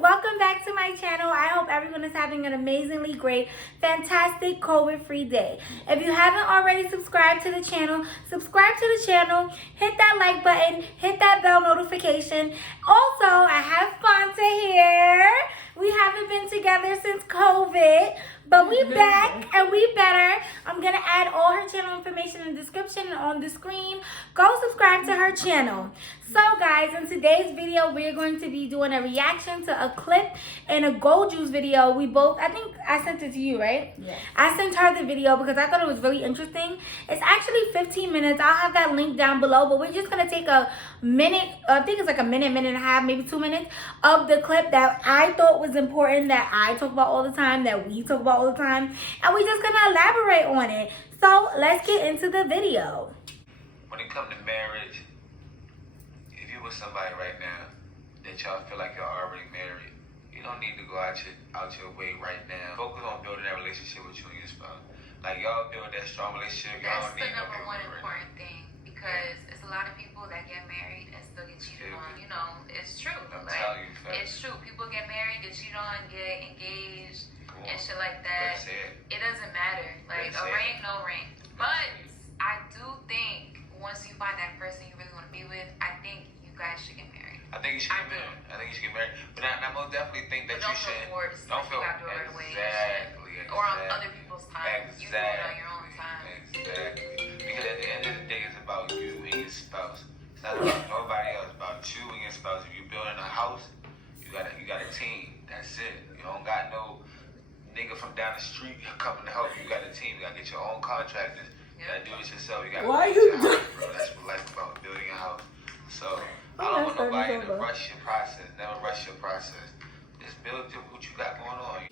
welcome back to my channel. I hope everyone is having an amazingly great, fantastic, COVID-free day. If you haven't already subscribed to the channel, subscribe to the channel, hit that like button, hit that bell notification. Also, I have Fanta here. We haven't been together since COVID, but we back and we better. I'm gonna add all her channel information in the description and on the screen. Go subscribe to her channel. So guys, in today's video, we're going to be doing a reaction to a clip and a Gold Juice video. We both, I think I sent it to you, right? Yes. I sent her the video because I thought it was really interesting. It's actually 15 minutes. I'll have that link down below, but we're just gonna take a minute, I think it's like a minute, minute and a half, maybe 2 minutes of the clip that I thought was important, that I talk about all the time, that we talk about all the time, and we're just gonna elaborate on it. So let's get into the video. When it comes to marriage, if you're with somebody right now that y'all feel like y'all already married, you don't need to go out your way right now. Focus on building that relationship with you and your spouse. Like, y'all build that strong relationship. Y'all That's don't need the number no one paperwork. important thing, because it's a lot of people that get married and still get cheated on. You know, it's true. I'm Like, telling you, fam. it's true. People get married, get cheated on, get engaged, Come and on. shit like that. Let's say it. It doesn't matter. Like, Let's a say ring, no ring. But I do think once you find that person you really want to be with, I think you guys should get married. I think you should get married. I think you should get married. But I most definitely think that But you should. don't feel forced. Don't feel you gotta do it right away. exactly. Or on other people's time. You do it on your own time. Exactly. Because at the end of the day, it's about you and your spouse. It's not about nobody else. It's about you and your spouse. If you're building a house, you got a team. That's it. You don't got no nigga from down the street coming to help you. You got a team. You gotta get your own contractors. You gotta do it yourself. You gotta Why build you your house, bro. That's what life's about, building a house. So I don't want nobody to rush your process. Never rush your process. Just build what you got going on.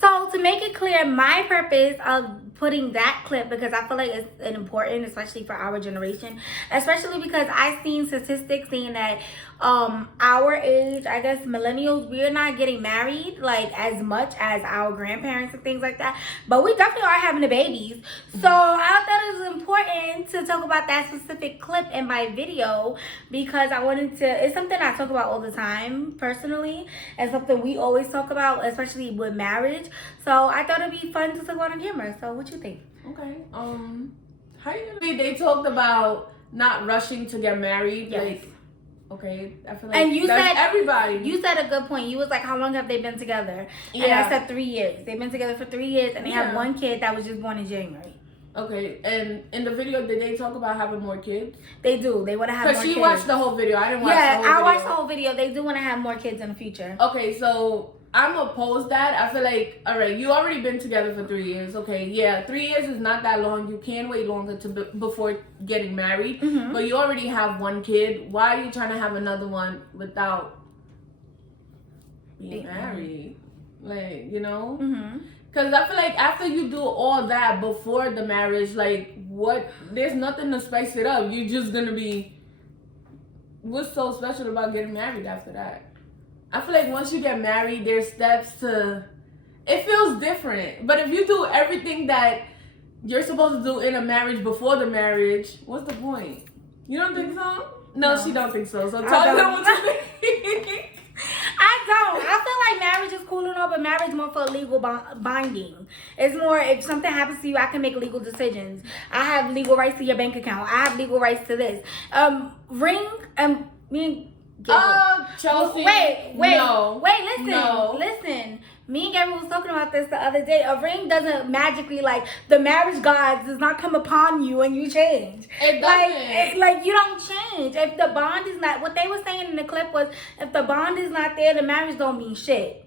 So to make it clear, my purpose of putting that clip, because I feel like it's important, especially for our generation, especially because I've seen statistics saying that our age, I guess millennials, we're not getting married like as much as our grandparents and things like that, but we definitely are having the babies. So I thought it was important to talk about that specific clip in my video, because I wanted to, it's something I talk about all the time personally, and something we always talk about, especially with marriage. So I thought it'd be fun to talk about on camera. So what you think? Okay. How you gonna be? They talked about not rushing to get married. Yes. Like, okay, I feel like And you that's said everybody. You said a good point. You was like, how long have they been together? And Yeah. I said 3 years. They've been together for 3 years, and they have one kid that was just born in January. Okay, and in the video, did they talk about having more kids? They do. They want to have more Because kids. she watched the whole video. I didn't watch the whole video. Yeah, I watched the whole video. They do want to have more kids in the future. Okay, so I'm opposed that. I feel like, all right, you already been together for 3 years. Okay, yeah, 3 years is not that long. You can wait longer before getting married. Mm-hmm. But you already have one kid. Why are you trying to have another one without being married? Like, you know? Mm-hmm. Because I feel like after you do all that before the marriage, like, what? There's nothing to spice it up. You're just going to be... What's so special about getting married after that? I feel like once you get married, there's steps to... It feels different. But if you do everything that you're supposed to do in a marriage before the marriage, what's the point? You don't think so? No, she don't think so. So talk to them what you think. I don't. I feel like marriage is cool and all, but marriage is more for legal binding. It's more, if something happens to you, I can make legal decisions. I have legal rights to your bank account. I have legal rights to this. Ring, me and Chelsea. Wait, no. listen. No. Listen. Me and Gabby was talking about this the other day. A ring doesn't magically, like, the marriage gods does not come upon you and you change. It doesn't. Like, you don't change. If the bond is not, what they were saying in the clip was, if the bond is not there, the marriage don't mean shit.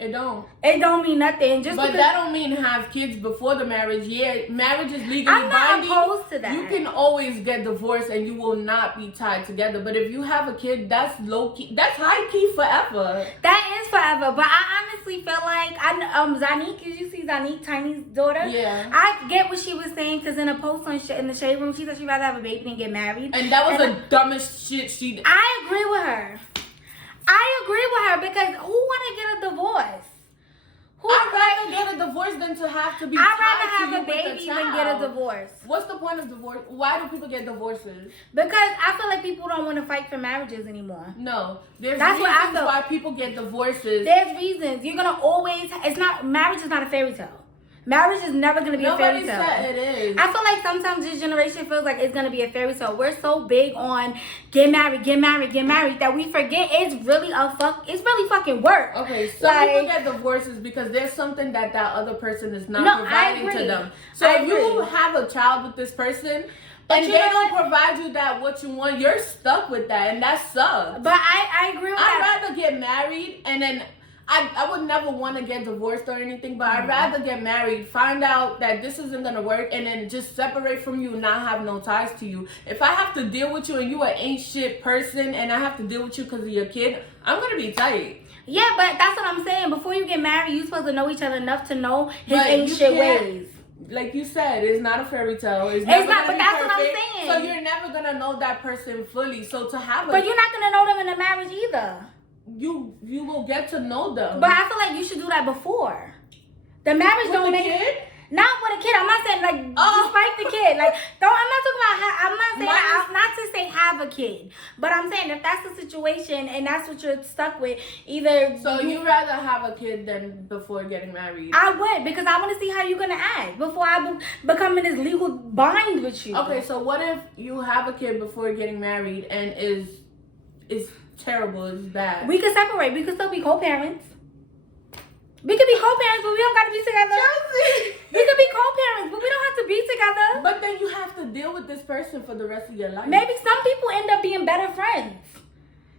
It don't. It don't mean nothing. Just but because that don't mean have kids before the marriage. Yeah, marriage is legally I'm not binding. opposed to that. You can always get divorced and you will not be tied together. But if you have a kid, that's low key. That's high key forever. That is forever. But I honestly feel like Zanique, did you see Zanique, Tiny's daughter? Yeah. I get what she was saying, because in a post on in the shade room, she said she'd rather have a baby than get married. And that was the dumbest shit she did. I agree with her. Because who want to get a divorce? I'd rather get a divorce than person to have to be I'd tied rather to have you a with the baby than get a child. divorce. What's the point of divorce? Why do people get divorces? Because I feel like people don't want to fight for marriages anymore. No, there's That's what I reasons feel. why people get divorces. There's reasons. You're gonna always. It's not. Marriage is not a fairy tale. Marriage is never gonna be a fairy Nobody tale. said it is. I feel like sometimes this generation feels like it's gonna be a fairy tale. We're so big on get married that we forget it's really fucking work. Okay, some people get divorces because there's something that other person is not providing to them. So if you have a child with this person and they don't provide you what you want, you're stuck with that, and that sucks. But I agree with that. I'd rather get married and then I would never want to get divorced or anything, but I'd rather get married, find out that this isn't going to work, and then just separate from you, not have no ties to you. If I have to deal with you and you an ain't shit person and I have to deal with you because of your kid, I'm going to be tight. Yeah, but that's what I'm saying. Before you get married, you're supposed to know each other enough to know his ain't shit ways. Like you said, it's not a fairy tale. It's not, but that's what I'm saying. So you're never going to know that person fully. So to have But you're not going to know them in a marriage either. You will get to know them. But I feel like you should do that before. The marriage with don't the make kid? Not with a kid. I'm not saying like despite the kid. Like I'm not talking about. I'm not saying not to say have a kid. But I'm saying if that's the situation and that's what you're stuck with, either. So you rather have a kid than before getting married? I would, because I want to see how you're gonna act before I become in this legal bind with you. Okay, so what if you have a kid before getting married and is terrible, is bad? We could separate. We could still be co-parents. We could be co-parents, but we don't got to be together. Chelsea! We could be co-parents, but we don't have to be together. But then you have to deal with this person for the rest of your life. Maybe some people end up being better friends.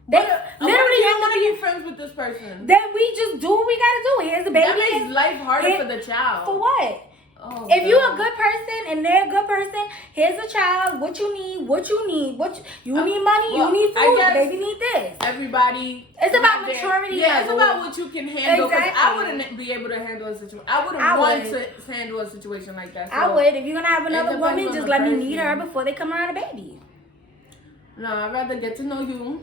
They literally you end up want to being be friends with this person. Then we just do what we got to do. Here's the baby. That makes life harder for the child. For what? Oh, if you're a good person and they're a good person, here's a child. What you need? You need money. You need food. Baby need this. Everybody. It's about maturity. Yeah, it's about what you can handle. Because Exactly. I wouldn't be able to handle a situation. I wouldn't want to handle a situation like that. So I would. If you're gonna have another depends woman, on just the let me person. meet her before they come around a baby. No, I'd rather get to know you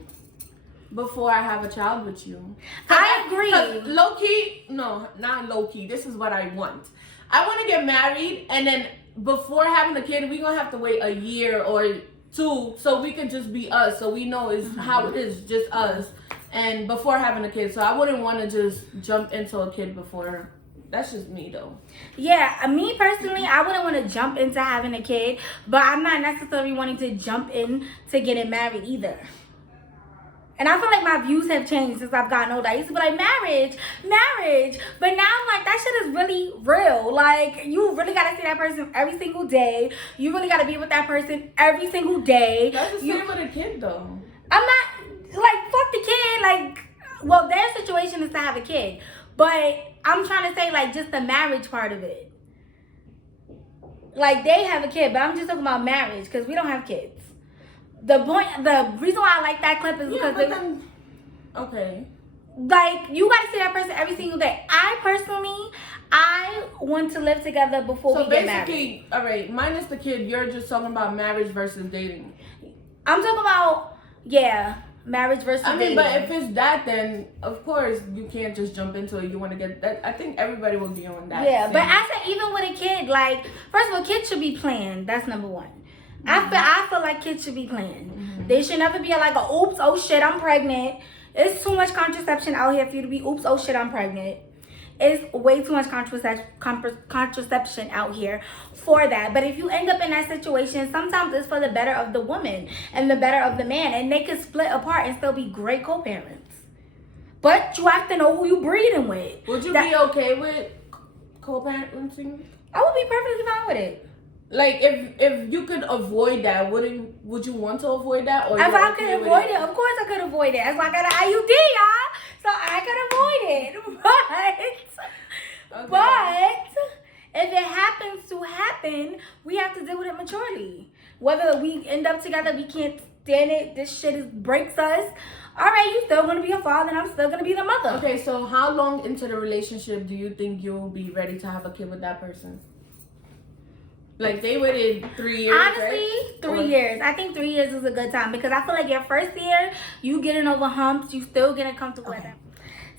before I have a child with you. I agree. Low key, no, not low key. This is what I want. I want to get married, and then before having a kid, we're gonna have to wait a year or two so we can just be us, so we know it's how it is, just us. And before having a kid, so I wouldn't want to just jump into a kid before. That's just me though. Yeah, me personally, I wouldn't want to jump into having a kid, but I'm not necessarily wanting to jump in to getting married either. And I feel like my views have changed since I've gotten older. I used to be like, marriage. But now I'm like, that shit is really real. Like, you really got to see that person every single day. You really got to be with that person every single day. That's the same with a kid, though. I'm not, like, fuck the kid. Like, well, their situation is to have a kid. But I'm trying to say, like, just the marriage part of it. Like, they have a kid, but I'm just talking about marriage because we don't have kids. The reason why I like that clip is because okay. Like, you got to see that person every single day. I want to live together before we get married. So basically, all right, minus the kid, you're just talking about marriage versus dating. I'm talking about, marriage versus dating. But if it's that, then of course you can't just jump into it. You want to get that. I think everybody will be on that. Yeah, but I said even with a kid, like, first of all, kids should be planned. That's number one. I feel like kids should be planned. Mm-hmm. They should never be like, oops, oh shit, I'm pregnant. It's too much contraception out here for you to be, oops, oh shit, I'm pregnant. It's way too much contraception out here for that. But if you end up in that situation, sometimes it's for the better of the woman and the better of the man. And they can split apart and still be great co-parents. But you have to know who you're breeding with. Would you be okay with co-parenting? I would be perfectly fine with it. Like, if you could avoid that, would you want to avoid that? Or if I could avoid it, of course I could avoid it. That's why I got an IUD, y'all. So I could avoid it. But if it happens to happen, we have to deal with it maturely. Whether we end up together, we can't stand it. This shit breaks us. All right, you still gonna be a father, and I'm still gonna be the mother. Okay, so how long into the relationship do you think you'll be ready to have a kid with that person? Like, they waited 3 years, honestly, right? 3 years. I think 3 years is a good time because I feel like your first year, you getting over humps, you still getting comfortable with it.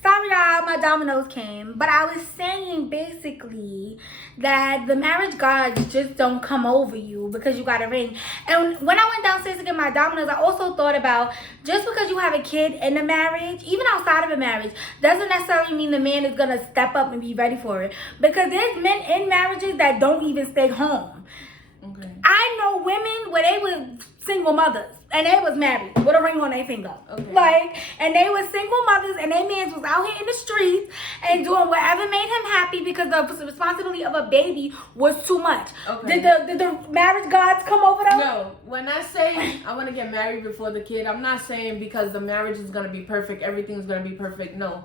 Sorry, y'all, my dominoes came. But I was saying basically that the marriage gods just don't come over you because you got a ring. And when I went downstairs to get my dominoes, I also thought about just because you have a kid in a marriage, even outside of a marriage, doesn't necessarily mean the man is going to step up and be ready for it. Because there's men in marriages that don't even stay home. Okay. I know women where they were single mothers and they was married with a ring on their finger. Okay. And they were single mothers and their man was out here in the streets and doing whatever made him happy because the responsibility of a baby was too much. Okay. Did the marriage gods come over them? No. When I say I want to get married before the kid, I'm not saying because the marriage is going to be perfect, everything's going to be perfect. No.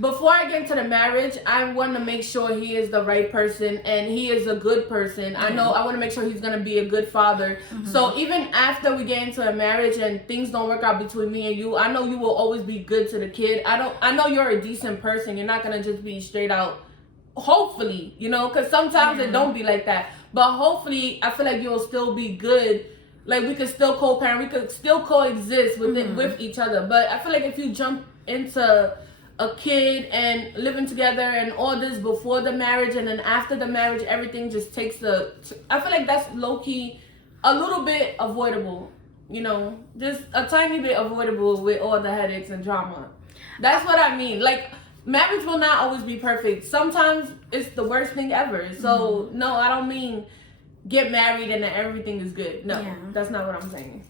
Before I get into the marriage, I want to make sure he is the right person and he is a good person. I want to make sure he's going to be a good father. So even after we get into a marriage and things don't work out between me and you, I know you will always be good to the kid. I know you're a decent person. You're not going to just be straight out. Hopefully, because sometimes it don't be like that. But hopefully, I feel like you'll still be good. Like we could still co-parent. We could still coexist with each other. But I feel like if you jump into a kid and living together and all this before the marriage and then after the marriage, everything just takes I feel like that's low-key a little bit avoidable, just a tiny bit avoidable with all the headaches and drama. That's what I mean. Like, marriage will not always be perfect. Sometimes it's the worst thing ever. So, no, I don't mean get married and then everything is good. No, that's not what I'm saying.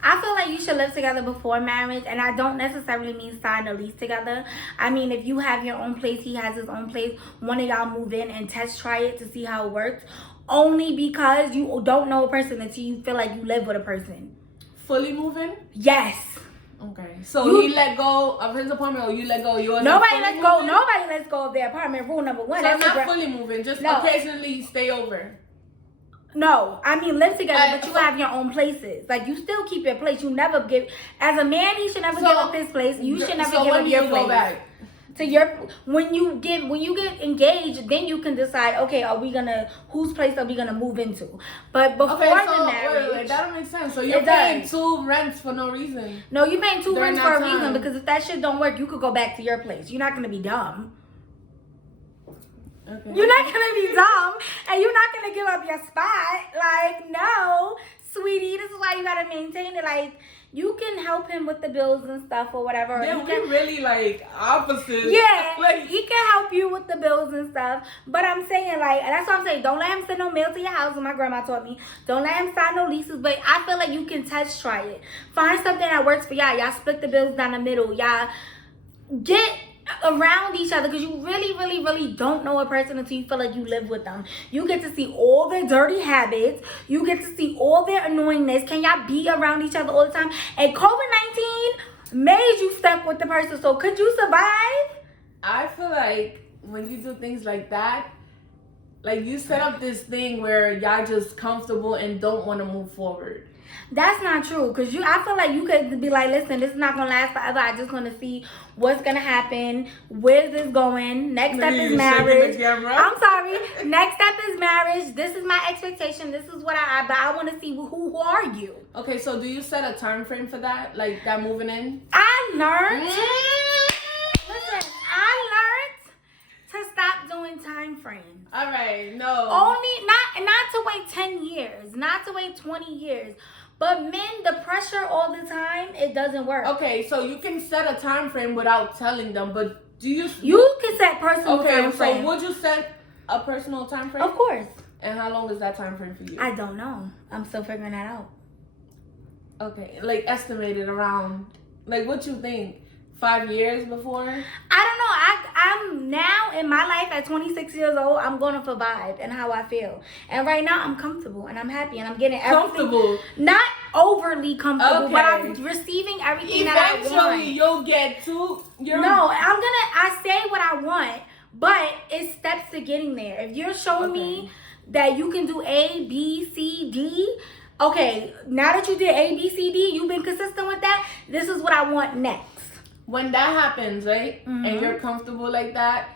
I feel like you should live together before marriage, and I don't necessarily mean sign a lease together. I mean, if you have your own place, he has his own place, one of y'all move in and test try it to see how it works. Only because you don't know a person until you feel like you live with a person. Fully move in? Yes. Okay. So he let go of his apartment or you let go of yours? Nobody lets go of their apartment. Rule number one. So not fully moving, just occasionally stay over. No, I mean live together, but you have your own places. Like you still keep your place. You never give. As a man, he should never give up his place. You should never give up your place. Go back to your when you get engaged, then you can decide. Okay, whose place are we gonna move into? But before the marriage, wait, that don't make sense. So you're paying 2 rents for no reason. No, you're paying 2 rents for a reason because if that shit don't work, you could go back to your place. You're not gonna be dumb. Okay. You're not gonna be dumb, and you're not gonna give up your spot. Like, no, sweetie, this is why you gotta maintain it. Like, you can help him with the bills and stuff or whatever. Yeah, we're really like opposites. Yeah, like, he can help you with the bills and stuff. But I'm saying, like, that's what I'm saying. Don't let him send no mail to your house. My grandma taught me. Don't let him sign no leases. But I feel like you can test try it. Find something that works for y'all. Y'all split the bills down the middle. Y'all get around each other because you really, really, really don't know a person until you feel like you live with them. You get to see all their dirty habits. You get to see all their annoyingness. Can y'all be around each other all the time? And COVID-19 made you stuck with the person. So could you survive? I feel like when you do things like that, like you set up this thing where y'all just comfortable and don't want to move forward. That's not true, because I feel like you could be like, listen, this is not gonna last forever. I just want to see what's gonna happen. Where's this going? Next step is marriage. I'm sorry. Next step is marriage. This is my expectation. This is what but I want to see who are you. Okay, so do you set a time frame for that, like that moving in? I learned. Listen, I learned to stop doing time frames. All right, no. Only not to wait 10 years, not to wait 20 years. But men, the pressure all the time, it doesn't work. Okay, so you can set a time frame without telling them, but do you? You can set personal time frame. Okay, so would you set a personal time frame? Of course. And how long is that time frame for you? I don't know. I'm still figuring that out. Okay, like estimated around, like what you think? 5 years before? I don't know. I'm now in my life at 26 years old, I'm going to survive and how I feel. And right now I'm comfortable and I'm happy and I'm getting everything. Comfortable? Not overly comfortable, okay. but I'm receiving everything that I want. Eventually you'll get to your... No, I say what I want, but it's steps to getting there. If you're showing me that you can do A, B, C, D... Okay, now that you did A, B, C, D, you've been consistent with that, this is what I want next. When that happens, right, and you're comfortable like that,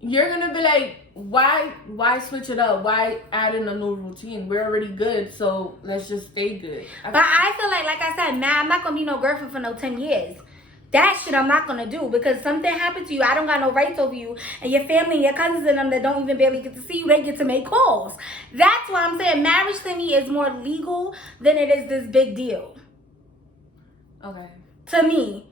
you're going to be like, why switch it up? Why add in a new routine? We're already good, so let's just stay good. But I feel like I said, man, I'm not going to be no girlfriend for no 10 years. That shit I'm not gonna do, because something happened to you. I don't got no rights over you, and your family and your cousins and them that don't even barely get to see you, they get to make calls. That's why I'm saying marriage to me is more legal than it is this big deal. Okay. To me.